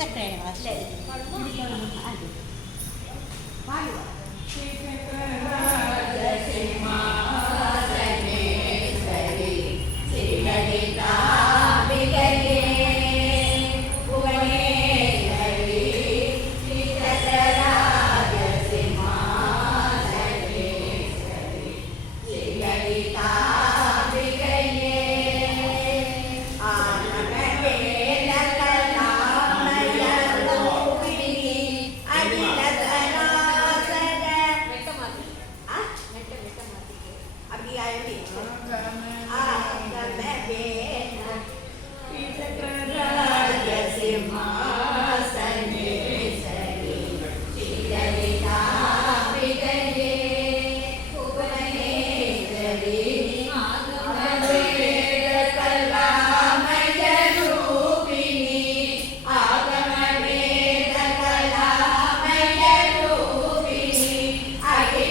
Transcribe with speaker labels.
Speaker 1: ಸಕ್ಕರೆ
Speaker 2: ಹಾಕಿ
Speaker 1: ใจผิด
Speaker 3: อ่าแต่แม่
Speaker 1: เบ